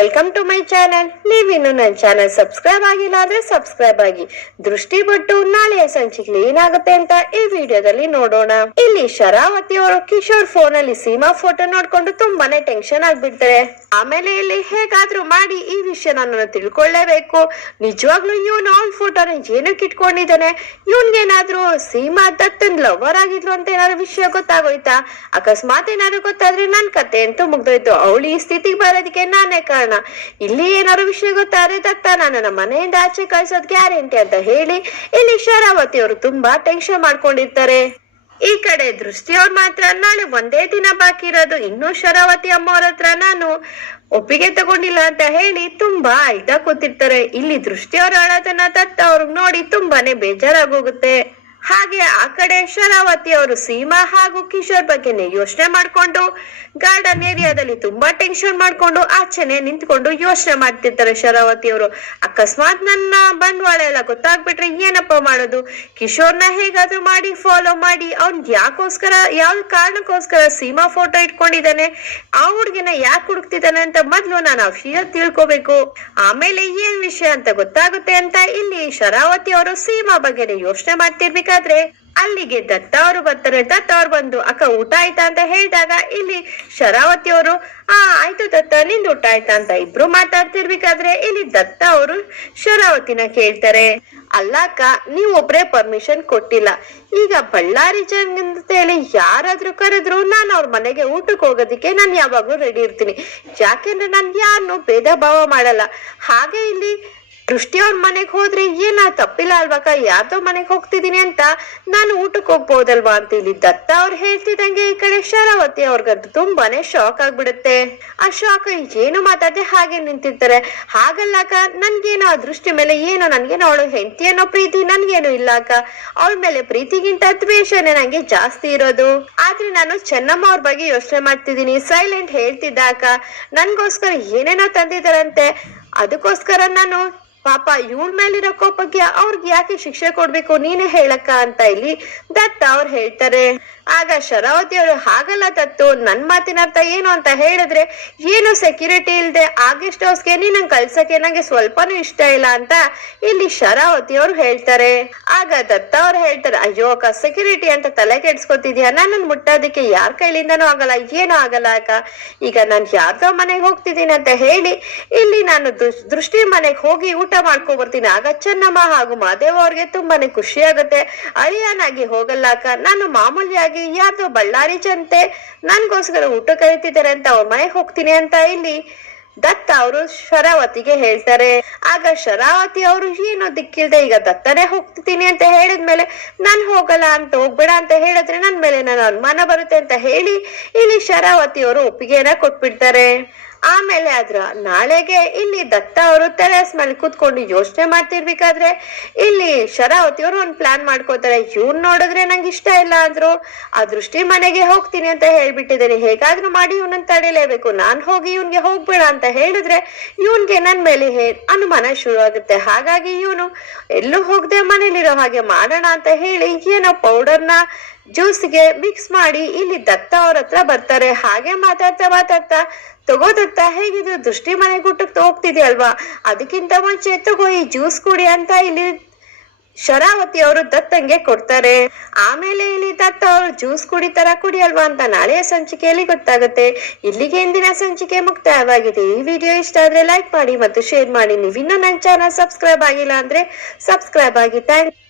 Welcome to my channel. ನೀವಿನ್ನು ನನ್ನ channel subscribe ಆಗಿಲ್ಲ ಅಂದ್ರೆ ಸಬ್ಸ್ಕ್ರೈಬ್ ಆಗಿ. ದೃಷ್ಟಿ ಬಿಟ್ಟು ನಾಳೆಯ ಸಂಚಿಕೆಯಲ್ಲಿ ಏನಾಗುತ್ತೆ ಅಂತ ಈ ವಿಡಿಯೋದಲ್ಲಿ ನೋಡೋಣ. ಇಲ್ಲಿ ಶರಾವತಿ ಅವರು ಕಿಶೋರ್ ಫೋನ್ ಅಲ್ಲಿ ಸೀಮಾ ಫೋಟೋ ನೋಡ್ಕೊಂಡು ತುಂಬಾನೇ ಟೆನ್ಷನ್ ಆಗ್ಬಿಡ್ತಾರೆ. ಆಮೇಲೆ ಇಲ್ಲಿ ಹೇಗಾದ್ರೂ ಮಾಡಿ ಈ ವಿಷಯ ನಾನು ತಿಳ್ಕೊಳ್ಳೇಬೇಕು. ನಿಜವಾಗ್ಲೂ ಇವನು ಅವನ್ ಫೋಟೋನ ಏನಕ್ಕೆ ಇಟ್ಕೊಂಡಿದ್ದಾನೆ? ಇವನ್ಗೇನಾದ್ರೂ ಸೀಮಾ ದತ್ತನ್ ಲವರ್ ಆಗಿದ್ರು ಅಂತ ಏನಾದ್ರು ವಿಷಯ ಗೊತ್ತಾಗೋಯ್ತಾ? ಅಕಸ್ಮಾತ್ ಏನಾದ್ರು ಗೊತ್ತಾದ್ರೆ ನನ್ ಕತೆ ಅಂತೂ ಮುಗ್ದೋಯ್ತು. ಅವಳು ಈ ಸ್ಥಿತಿಗೆ ಬರೋದಕ್ಕೆ ನಾನೇ ಕಾರಣ. ಇಲ್ಲಿ ಏನಾದ್ರು ವಿಷಯ ಗೊತ್ತಾದ್ರೆ ದತ್ತ ನನ್ನ ಮನೆಯಿಂದ ಆಚೆ ಕಳ್ಸೋದ್ ಗ್ಯಾರಂಟಿ ಅಂತ ಹೇಳಿ ಇಲ್ಲಿ ಶರಾವತಿ ಅವರು ತುಂಬಾ ಟೆನ್ಷನ್ ಮಾಡ್ಕೊಂಡಿರ್ತಾರೆ. ಈ ಕಡೆ ದೃಷ್ಟಿ ಅವ್ರು ಮಾತ್ರ ನಾಳೆ ಒಂದೇ ದಿನ ಬಾಕಿ ಇರೋದು, ಇನ್ನು ಶರಾವತಿ ಅಮ್ಮ ಅವ್ರ ಹತ್ರ ನಾನು ಒಪ್ಪಿಗೆ ತಗೊಂಡಿಲ್ಲ ಅಂತ ಹೇಳಿ ತುಂಬಾ ಅಳ್ತಾ ಕೂತಿರ್ತಾರೆ. ಇಲ್ಲಿ ದೃಷ್ಟಿ ಅವ್ರ ಅಳೋದನ್ನ ದತ್ತ ಅವ್ರಿಗೆ ನೋಡಿ ತುಂಬಾನೇ ಬೇಜಾರಾಗೋಗುತ್ತೆ. ಹಾಗೆ ಆ ಕಡೆ ಶರಾವತಿ ಅವರು ಸೀಮಾ ಹಾಗೂ ಕಿಶೋರ್ ಬಗ್ಗೆನೆ ಯೋಚನೆ ಮಾಡ್ಕೊಂಡು ಗಾರ್ಡನ್ ಏರಿಯಾದಲ್ಲಿ ತುಂಬಾ ಟೆನ್ಷನ್ ಮಾಡ್ಕೊಂಡು ಆಚೆನೆ ನಿಂತ್ಕೊಂಡು ಯೋಚನೆ ಮಾಡ್ತಿರ್ತಾರೆ. ಶರಾವತಿ ಅವರು ಅಕಸ್ಮಾತ್ ನನ್ನ ಬಂಡವಾಳ ಎಲ್ಲ ಗೊತ್ತಾಗ್ಬಿಟ್ರೆ ಏನಪ್ಪ ಮಾಡೋದು? ಕಿಶೋರ್ನ ಹೇಗಾದ್ರೂ ಮಾಡಿ ಫಾಲೋ ಮಾಡಿ ಅವ್ನ್ ಯಾಕೋಸ್ಕರ ಯಾವ ಕಾರಣಕ್ಕೋಸ್ಕರ ಸೀಮಾ ಫೋಟೋ ಇಟ್ಕೊಂಡಿದ್ದಾನೆ, ಆ ಹುಡ್ಗಿನ ಯಾಕೆ ಹುಡುಕ್ತಿದ್ದಾನೆ ಅಂತ ಮೊದ್ಲು ನಾನು ಆ ವಿಷಯ ತಿಳ್ಕೋಬೇಕು. ಆಮೇಲೆ ಏನ್ ವಿಷಯ ಅಂತ ಗೊತ್ತಾಗುತ್ತೆ ಅಂತ ಇಲ್ಲಿ ಶರಾವತಿ ಅವರು ಸೀಮಾ ಬಗ್ಗೆನೆ ಯೋಚನೆ ಮಾಡ್ತಿರ್ಬೇಕಾದ್ರೆ ಅಲ್ಲಿಗೆ ದತ್ತ ಅವರು ಬರ್ತಾರೆ. ದತ್ತ ಅವ್ರು ಬಂದು ಅಕ್ಕ ಊಟ ಆಯ್ತಾ ಅಂತ ಹೇಳಿದಾಗ ಇಲ್ಲಿ ಶರಾವತಿ ಅವರು ಆಯ್ತು ದತ್ತ, ನಿಂದು ಊಟ ಆಯ್ತಾ ಅಂತ ಇಬ್ರು ಮಾತಾಡ್ತಿರ್ಬೇಕಾದ್ರೆ ಇಲ್ಲಿ ದತ್ತ ಅವರು ಶರಾವತಿನ ಕೇಳ್ತಾರೆ, ಅಲ್ಲ ಅಕ್ಕ ನೀವ್ ಒಬ್ರೇ ಪರ್ಮಿಷನ್ ಕೊಟ್ಟಿಲ್ಲ, ಈಗ ಬಳ್ಳಾರಿ ಅಂತ ಹೇಳಿ ಯಾರಾದ್ರೂ ಕರೆದ್ರು ನಾನು ಅವ್ರ ಮನೆಗೆ ಊಟಕ್ಕೆ ಹೋಗೋದಿಕ್ಕೆ ನಾನು ಯಾವಾಗ್ಲೂ ರೆಡಿ ಇರ್ತೀನಿ. ಯಾಕೆಂದ್ರೆ ನಾನು ಯಾರನ್ನು ಭೇದ ಭಾವ ಮಾಡಲ್ಲ. ಹಾಗೆ ಇಲ್ಲಿ ದೃಷ್ಟಿ ಅವ್ರ ಮನೆಗ್ ಹೋದ್ರೆ ಏನ ತಪ್ಪಿಲ್ಲ ಅಲ್ವಾಕ? ಯಾರ್ದೋ ಮನೆಗ್ ಹೋಗ್ತಿದೀನಿ ಅಂತ ನಾನು ಊಟಕ್ಕೆ ಹೋಗ್ಬೋದಲ್ವಾ ಅಂತ ಇಲ್ಲಿ ದತ್ತ ಅವ್ರು ಹೇಳ್ತಿದಂಗೆ ಈ ಕಡೆ ಶರಾವತಿ ಅವ್ರಿಗಂತೂ ತುಂಬಾನೇ ಶಾಕ್ ಆಗ್ಬಿಡುತ್ತೆ. ಆ ಶಾಕ್ ಏನು ಮಾತಾಡದೆ ಹಾಗೆ ನಿಂತಿರ್ತಾರೆ. ಹಾಗಲ್ಲಕ್ಕ, ನನ್ಗೇನೋ ಆ ದೃಷ್ಟಿ ಮೇಲೆ ಏನೋ ನನ್ಗೇನೋ ಅವಳು ಹೆಂಡತಿ ಅನ್ನೋ ಪ್ರೀತಿ ನನ್ಗೇನು ಇಲ್ಲ ಅಕ್ಕ. ಅವಳ ಮೇಲೆ ಪ್ರೀತಿಗಿಂತ ದ್ವೇಷನೇ ನಂಗೆ ಜಾಸ್ತಿ ಇರೋದು. ಆದ್ರೆ ನಾನು ಚೆನ್ನಮ್ಮ ಅವ್ರ ಬಗ್ಗೆ ಯೋಚನೆ ಮಾಡ್ತಿದ್ದೀನಿ. ಸೈಲೆಂಟ್ ಹೇಳ್ತಿದ್ದ ಅಕ್ಕ, ನನ್ಗೋಸ್ಕರ ಏನೇನೋ ತಂದಿದಾರಂತೆ, ಅದಕ್ಕೋಸ್ಕರ ನಾನು ಪಾಪ ಇವಳ ಮೇಲಿರೋ ಕೋಪಕ್ಕೆ ಅವ್ರಿಗೆ ಯಾಕೆ ಶಿಕ್ಷೆ ಕೊಡ್ಬೇಕು ನೀನೇ ಹೇಳಕ್ಕ ಅಂತ ಇಲ್ಲಿ ದತ್ತ ಅವ್ರು ಹೇಳ್ತಾರೆ. ಆಗ ಶರಾವತಿ ಅವರು ಹಾಗಲ್ಲ ದತ್ತು, ನನ್ ಮಾತಿನ ಅರ್ಥ ಏನು ಅಂತ ಹೇಳಿದ್ರೆ ಏನು ಸೆಕ್ಯೂರಿಟಿ ಇಲ್ದೆ ಆ ಗೆಸ್ಟ್ ಹೌಸ್ಗೆ ನೀನಂಗ್ ಕಳ್ಸಕ್ಕೆ ನಂಗೆ ಸ್ವಲ್ಪನೂ ಇಷ್ಟ ಇಲ್ಲ ಅಂತ ಇಲ್ಲಿ ಶರಾವತಿ ಅವ್ರು ಹೇಳ್ತಾರೆ. ಆಗ ದತ್ತ ಅವ್ರು ಹೇಳ್ತಾರೆ, ಅಯ್ಯೋ ಅಕ್ಕ ಸೆಕ್ಯೂರಿಟಿ ಅಂತ ತಲೆ ಕೆಡ್ಸ್ಕೊತಿದ್ಯಾ, ನನ್ನನ್ ಮುಟ್ಟೋದಕ್ಕೆ ಯಾರ ಕೈಲಿಂದನೂ ಆಗಲ್ಲ, ಏನೂ ಆಗಲ್ಲ ಅಕ್ಕ. ಈಗ ನಾನ್ ಯಾರ್ದೋ ಮನೆಗೆ ಹೋಗ್ತಿದ್ದೀನಿ ಅಂತ ಹೇಳಿ ಇಲ್ಲಿ ನಾನು ದೃಷ್ಟಿ ಮನೆಗೆ ಹೋಗಿ ಊಟ ಮಾಡ್ಕೊ ಬರ್ತೀನಿ. ಆಗ ಚೆನ್ನಮ್ಮ ಹಾಗೂ ಮಾದೇವ್ ಅವ್ರಿಗೆ ತುಂಬಾನೇ ಖುಷಿ ಆಗುತ್ತೆ. ಅಳಿಯನಾಗಿ ಹೋಗಲ್ಲ ಅಕ್ಕ, ನಾನು ಮಾಮೂಲಿಯಾಗಿ ಯಾರ್ದೋ ಬಳ್ಳಾರಿ ಜನತೆ ನನ್ಗೋಸ್ಕರ ಊಟ ಕರೀತಿದ್ದಾರೆ ಅಂತ ಅವ್ರ ಮನೆಗೆ ಹೋಗ್ತೀನಿ ಅಂತ ಇಲ್ಲಿ ದತ್ತ ಅವರು ಶರಾವತಿಗೆ ಹೇಳ್ತಾರೆ. ಆಗ ಶರಾವತಿ ಅವರು ಏನೋ ದಿಕ್ಕಿಲ್ದೆ ಈಗ ದತ್ತನೇ ಹೋಗ್ತಿದ್ದೀನಿ ಅಂತ ಹೇಳಿದ್ಮೇಲೆ ನಾನ್ ಹೋಗಲ್ಲ ಅಂತ ಹೋಗ್ಬೇಡ ಅಂತ ಹೇಳಿದ್ರೆ ನನ್ ಮೇಲೆ ನನ್ನ ಅನುಮಾನ ಬರುತ್ತೆ ಅಂತ ಹೇಳಿ ಇಲ್ಲಿ ಶರಾವತಿ ಅವರು ಒಪ್ಪಿಗೆನ ಕೊಟ್ಬಿಡ್ತಾರೆ. ಆಮೇಲೆ ಆದ್ರ ನಾಳೆಗೆ ಇಲ್ಲಿ ದತ್ತ ಅವರು ಟೆರೆಸ್ ಮೇಲೆ ಕೂತ್ಕೊಂಡು ಯೋಚನೆ ಮಾಡ್ತಿರ್ಬೇಕಾದ್ರೆ ಇಲ್ಲಿ ಶರಾವತಿ ಅವರು ಒಂದ್ ಪ್ಲಾನ್ ಮಾಡ್ಕೋತಾರೆ. ಇವ್ನ್ ನೋಡಿದ್ರೆ ನಂಗೆ ಇಷ್ಟ ಇಲ್ಲ ಅಂದ್ರು, ಆ ದೃಷ್ಟಿ ಮನೆಗೆ ಹೋಗ್ತೀನಿ ಅಂತ ಹೇಳ್ಬಿಟ್ಟಿದ್ದೇನೆ, ಹೇಗಾದ್ರೂ ಮಾಡಿ ಇವನನ್ನ ತಡಿಲೇಬೇಕು. ನಾನ್ ಹೋಗಿ ಇವನ್ಗೆ ಹೋಗ್ಬೇಡ ಅಂತ ಹೇಳಿದ್ರೆ ಇವನ್ಗೆ ನನ್ ಮೇಲೆ ಅನುಮಾನ ಶುರು ಆಗುತ್ತೆ. ಹಾಗಾಗಿ ಇವನು ಎಲ್ಲೂ ಹೋಗದೆ ಮನೇಲಿರೋ ಹಾಗೆ ಮಾಡೋಣ ಅಂತ ಹೇಳಿ ಏನೋ ಪೌಡರ್ನ ಜ್ಯೂಸ್ಗೆ ಮಿಕ್ಸ್ ಮಾಡಿ ಇಲ್ಲಿ ದತ್ತ ಅವ್ರ ಹತ್ರ ಬರ್ತಾರೆ. ಹಾಗೆ ಮಾತಾಡ್ತಾ ತಗೋದತ್ತ ಹೇಗಿದ್ರು ದೃಷ್ಟಿ ಮನೆಗೆ ಊಟಕ್ಕೆ ಹೋಗ್ತಿದ್ಯಲ್ವಾ, ಅದಕ್ಕಿಂತ ಮುಂಚೆ ತಗೋ ಈ ಜ್ಯೂಸ್ ಕುಡಿ ಅಂತ ಇಲ್ಲಿ ಶರಾವತಿ ಅವರು ದತ್ತಂಗೆ ಕೊಡ್ತಾರೆ. ಆಮೇಲೆ ಇಲ್ಲಿ ದತ್ತ ಅವರು ಜ್ಯೂಸ್ ಕುಡಿಯಲ್ವಾ ಅಂತ ನಾಳೆಯ ಸಂಚಿಕೆಯಲ್ಲಿ ಗೊತ್ತಾಗುತ್ತೆ. ಇಲ್ಲಿಗೆ ಇಂದಿನ ಸಂಚಿಕೆ ಮುಕ್ತಾಯವಾಗಿದೆ. ಈ ವಿಡಿಯೋ ಇಷ್ಟ ಆದ್ರೆ ಲೈಕ್ ಮಾಡಿ ಮತ್ತು ಶೇರ್ ಮಾಡಿ. ನೀವಿನ್ನೂ ನನ್ನ ಚಾನಲ್ ಸಬ್ಸ್ಕ್ರೈಬ್ ಆಗಿಲ್ಲ ಅಂದ್ರೆ ಸಬ್ಸ್ಕ್ರೈಬ್ ಆಗಿ. ಥ್ಯಾಂಕ್